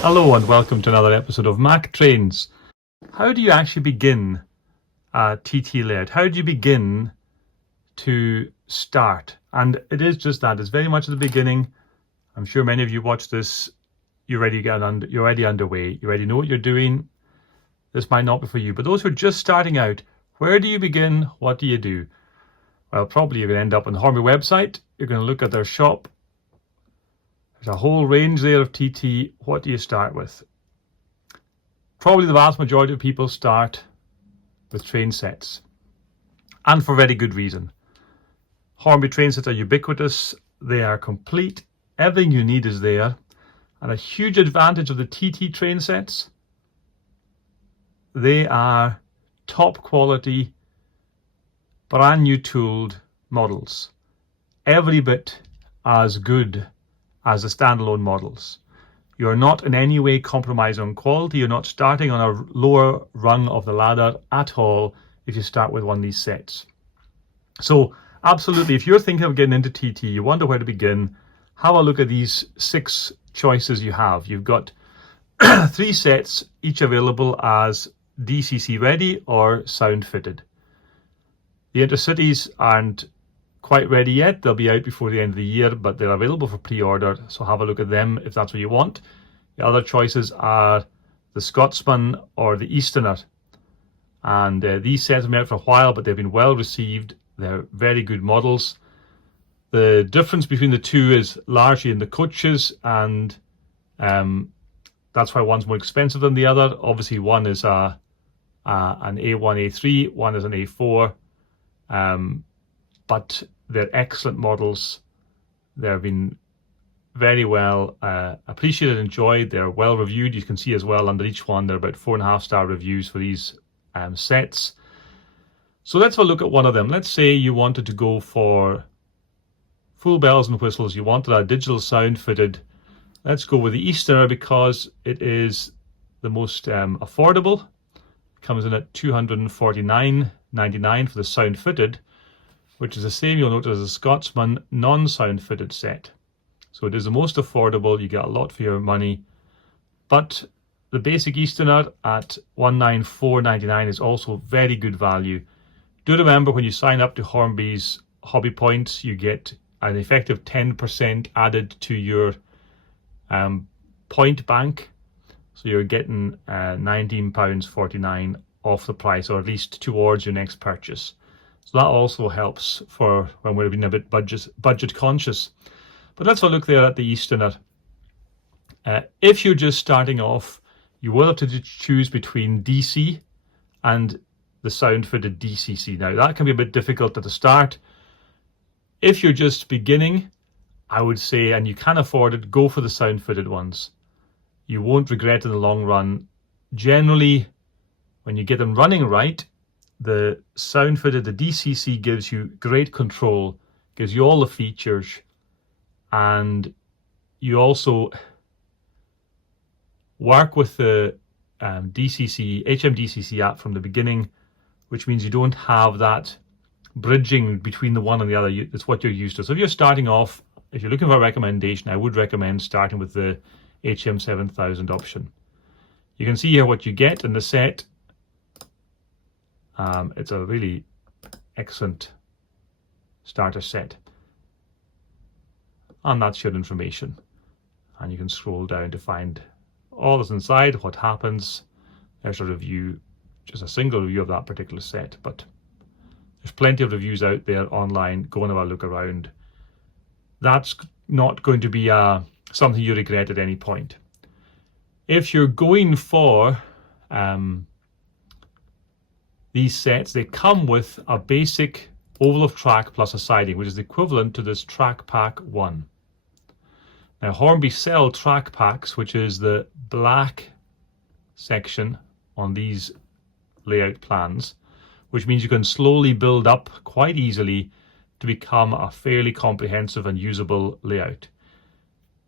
Hello and welcome to another episode of Mac Trains. How do you actually begin a TT layout? How do you begin to start? And it is just that. It's very much at the beginning. I'm sure many of you watch this. You're already underway. You already know what you're doing. This might not be for you. But those who are just starting out, where do you begin? What do you do? Well, probably you're going to end up on the Hornby website. You're going to look at their shop. There's a whole range there of TT. What do you start with? Probably the vast majority of people start with train sets, and for very good reason. Hornby train sets are ubiquitous. They are complete. Everything you need is there. And a huge advantage of the TT train sets, they are top quality, brand new tooled models. Every bit as good as the standalone models. You're not in any way compromising on quality. You're not starting on a lower rung of the ladder at all if you start with one of these sets. So absolutely, if you're thinking of getting into TT, you wonder where to begin, have a look at these 6 choices you have. You've got 3 sets, each available as DCC ready or sound fitted. The Intercities aren't quite ready yet. They'll be out before the end of the year, but they're available for pre-order, so have a look at them if that's what you want. The other choices are the Scotsman or the Easterner, and these sets have been out for a while, but they've been well received. They're very good models. The difference between the two is largely in the coaches, and that's why one's more expensive than the other. Obviously, one is an A1, A3, one is an A4, but they're excellent models. They've been very well appreciated and enjoyed. They're well reviewed. You can see as well under each one, there are about 4.5-star reviews for these sets. So let's have a look at one of them. Let's say you wanted to go for full bells and whistles. You wanted a digital sound fitted. Let's go with the Easterner because it is the most affordable. It comes in at $249.99 for the sound fitted, which is the same, you'll notice, as a Scotsman non-sound fitted set. So it is the most affordable. You get a lot for your money. But the basic Easterner at $194.99 is also very good value. Do remember, when you sign up to Hornby's Hobby Points, you get an effective 10% added to your point bank. So you're getting £19.49 off the price, or at least towards your next purchase. So that also helps for when we're being a bit budget conscious. But let's have a look there at the Easterner. If you're just starting off, you will have to choose between DC and the sound fitted DCC. Now that can be a bit difficult at the start. If you're just beginning, I would say, and you can afford it, go for the sound fitted ones. You won't regret in the long run. Generally, when you get them running right, the sound fitted, the DCC gives you great control, gives you all the features, and you also work with the HMDCC app from the beginning, which means you don't have that bridging between the one and the other. It's what you're used to. So if you're starting off, if you're looking for a recommendation, I would recommend starting with the HM7000 option. You can see here what you get in the set. It's a really excellent starter set. And that's your information. And you can scroll down to find all that's inside, what happens. There's a review, just a single review of that particular set, but there's plenty of reviews out there online. Go and have a look around. That's not going to be something you regret at any point. If you're going for these sets, they come with a basic oval of track plus a siding, which is equivalent to this Track Pack 1. Now Hornby sell track packs, which is the black section on these layout plans, which means you can slowly build up quite easily to become a fairly comprehensive and usable layout.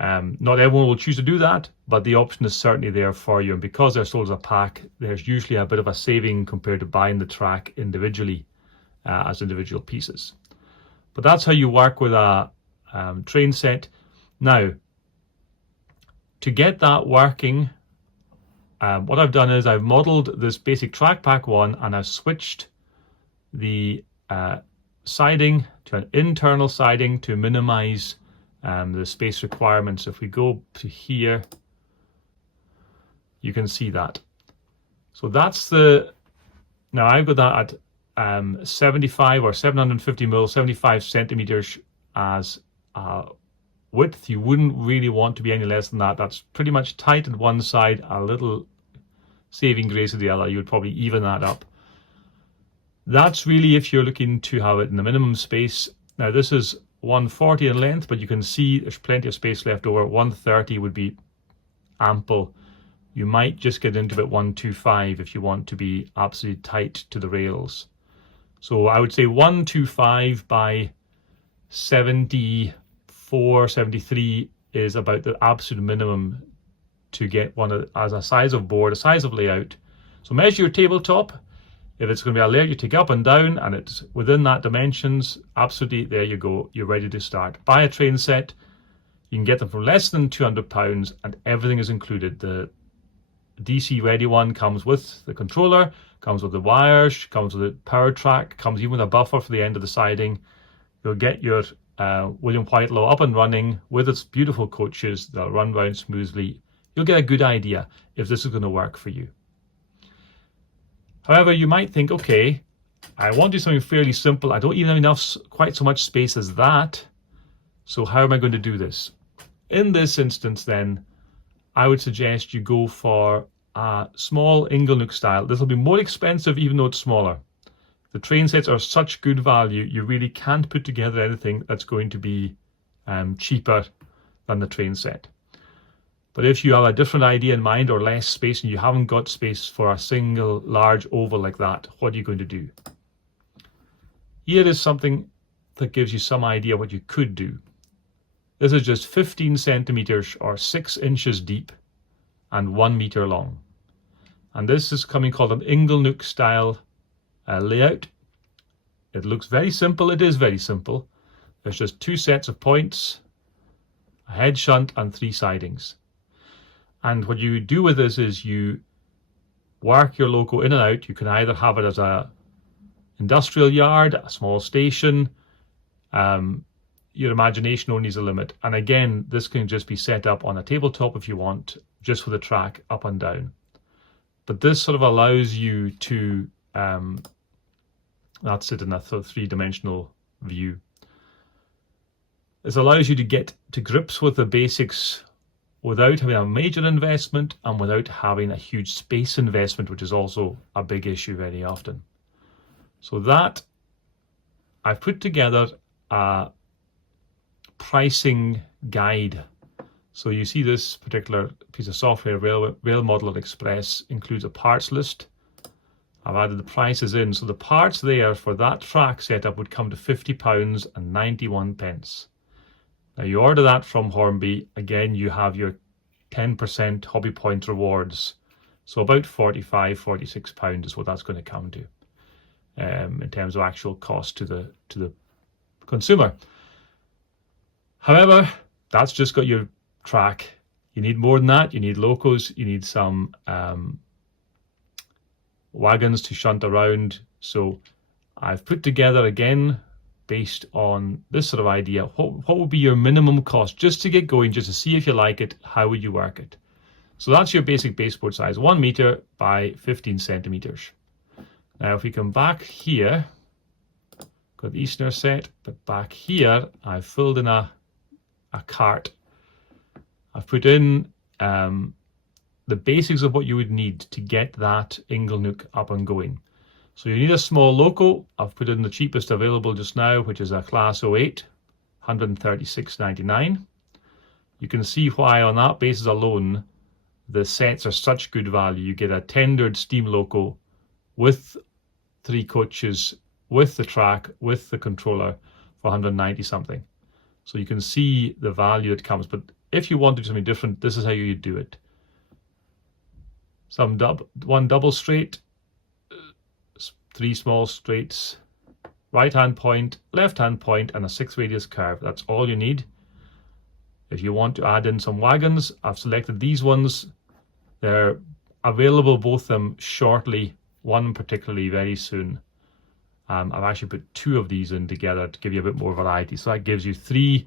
Not everyone will choose to do that, but the option is certainly there for you. And because they're sold as a pack, there's usually a bit of a saving compared to buying the track individually as individual pieces. But that's how you work with a train set. Now, to get that working, what I've done is I've modeled this basic track pack one, and I've switched the siding to an internal siding to minimize the space requirements. If we go to here, you can see that. So that's now I've got that at 75 or 750 mil, 75 centimeters as width. You wouldn't really want to be any less than that. That's pretty much tight at one side, a little saving grace at the other. You would probably even that up. That's really if you're looking to have it in the minimum space. Now this is 140 in length, but you can see there's plenty of space left over. 130 would be ample. You might just get into about 125 if you want to be absolutely tight to the rails. So I would say 125 by 74, 73 is about the absolute minimum to get one as a size of board, a size of layout. So measure your tabletop. If it's going to be a layout you take up and down and it's within that dimensions, absolutely, there you go, you're ready to start. Buy a train set. You can get them for less than £200 and everything is included. The DC ready one comes with the controller, comes with the wires, comes with the power track, comes even with a buffer for the end of the siding. You'll get your William Whitelaw up and running with its beautiful coaches. They'll run round smoothly. You'll get a good idea if this is going to work for you. However, you might think, okay, I want to do something fairly simple. I don't even have enough, quite so much space as that. So how am I going to do this? In this instance, then, I would suggest you go for a small Inglenook style. This will be more expensive even though it's smaller. The train sets are such good value, you really can't put together anything that's going to be cheaper than the train set. But if you have a different idea in mind or less space and you haven't got space for a single large oval like that, what are you going to do? Here is something that gives you some idea what you could do. This is just 15 centimeters or 6 inches deep and 1 meter long. And this is coming called an Inglenook style layout. It looks very simple. It is very simple. There's just 2 sets of points, a head shunt and 3 sidings. And what you do with this is you work your loco in and out. You can either have it as a industrial yard, a small station. Your imagination only is a limit. And again, this can just be set up on a tabletop if you want, just with a track up and down. But this sort of allows you to, that's it in a 3-dimensional view. This allows you to get to grips with the basics without having a major investment and without having a huge space investment, which is also a big issue very often. So that, I've put together a pricing guide. So you see this particular piece of software, Rail Modeler Express, includes a parts list. I've added the prices in. So the parts there for that track setup would come to £50 and 91 pence. Now you order that from Hornby, again you have your 10% hobby point rewards. So about £45, £46 is what that's going to come to in terms of actual cost to the consumer. However, that's just got your track. You need more than that. You need locos, you need some wagons to shunt around. So I've put together again, based on this sort of idea, what would be your minimum cost just to get going, just to see if you like it, how would you work it? So that's your basic baseboard size, 1 meter by 15 centimeters. Now if we come back here, got the Easterner set, but back here I've filled in a cart. I've put in the basics of what you would need to get that Inglenook up and going. So you need a small loco. I've put in the cheapest available just now, which is a Class 08, $136.99. You can see why on that basis alone, the sets are such good value. You get a tendered steam loco with 3 coaches, with the track, with the controller for 190 something. So you can see the value it comes. But if you want to do something different, this is how you do it. One double straight, 3 small straights, right hand point, left hand point, and a 6 radius curve. That's all you need. If you want to add in some wagons, I've selected these ones. They're available, both of them, shortly, one particularly very soon. I've actually put 2 of these in together to give you a bit more variety. So that gives you 3,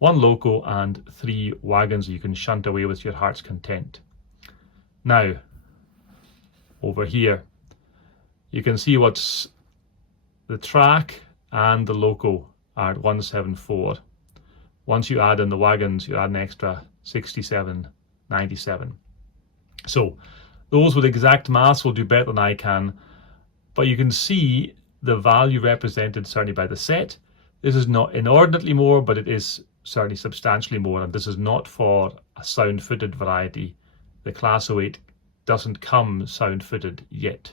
1 loco and 3 wagons you can shunt away with your heart's content. Now, over here, you can see what's the track and the loco are at 174. Once you add in the wagons, you add an extra 67.97. So those with exact maths will do better than I can, but you can see the value represented certainly by the set. This is not inordinately more, but it is certainly substantially more, and this is not for a sound-footed variety. The Class 08 doesn't come sound-footed yet.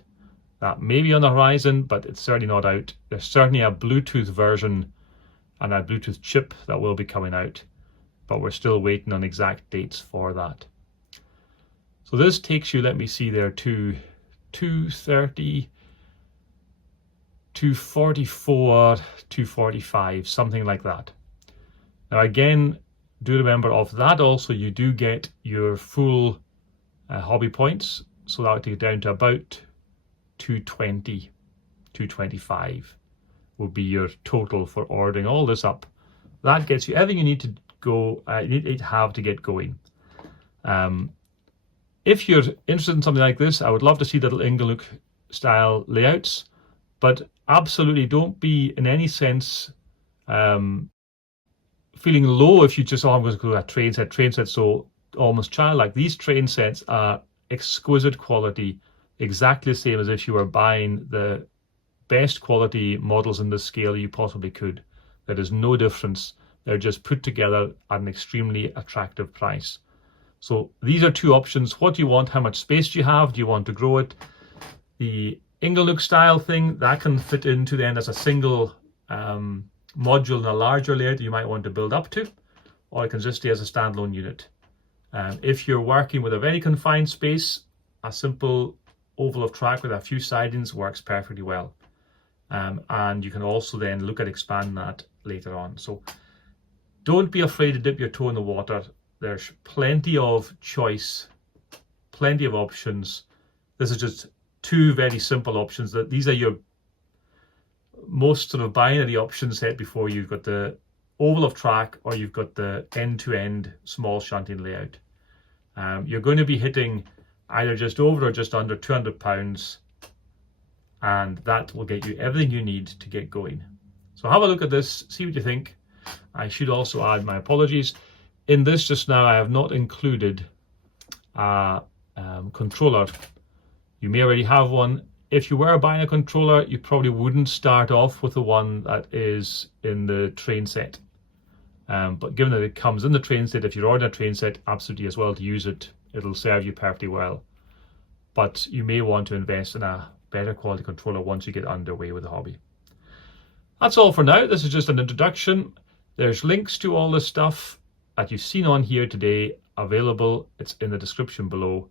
That may be on the horizon, but it's certainly not out. There's certainly a Bluetooth version and a Bluetooth chip that will be coming out, but we're still waiting on exact dates for that. So this takes you, let me see there, to 230, 244, 245, something like that. Now again, do remember of that also you do get your full hobby points, so that would take it down to about 220, 225 will be your total for ordering all this up. That gets you everything you need to go, you need to have to get going. If you're interested in something like this, I would love to see little Inglenook style layouts, but absolutely don't be in any sense feeling low if you just, oh, I'm going to go to a train set, so almost childlike. These train sets are exquisite quality, exactly the same as if you were buying the best quality models in this scale you possibly could. There is no difference. They're just put together at an extremely attractive price. So these are 2 options. What do you want? How much space do you have? Do you want to grow it? The Inglenook style thing, that can fit into then as a single module in a larger layer that you might want to build up to, or it can just stay as a standalone unit. If you're working with a very confined space, a simple oval of track with a few sidings works perfectly well. And you can also then look at expanding that later on. So don't be afraid to dip your toe in the water. There's plenty of choice, plenty of options. This is just 2 very simple options. That these are your most sort of binary option set before you've got the oval of track or you've got the end-to-end small shunting layout. You're going to be hitting either just over or just under £200, and that will get you everything you need to get going. So have a look at this, see what you think. I should also add my apologies. In this just now, I have not included a controller. You may already have one. If you were buying a controller, you probably wouldn't start off with the one that is in the train set. But given that it comes in the train set, if you're ordering a train set, absolutely as well to use it. It'll serve you perfectly well. But you may want to invest in a better quality controller once you get underway with the hobby. That's all for now. This is just an introduction. There's links to all this stuff that you've seen on here today available. It's in the description below.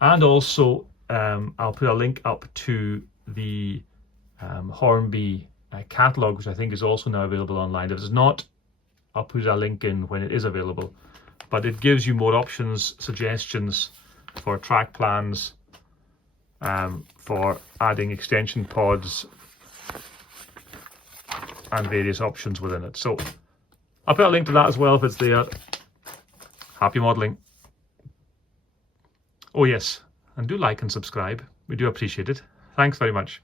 And also, I'll put a link up to the Hornby catalogue, which I think is also now available online. If it's not, I'll put a link in when it is available. But it gives you more options, suggestions for track plans, for adding extension pods and various options within it. So I'll put a link to that as well if it's there. Happy modelling. Oh yes, and do like and subscribe. We do appreciate it. Thanks very much.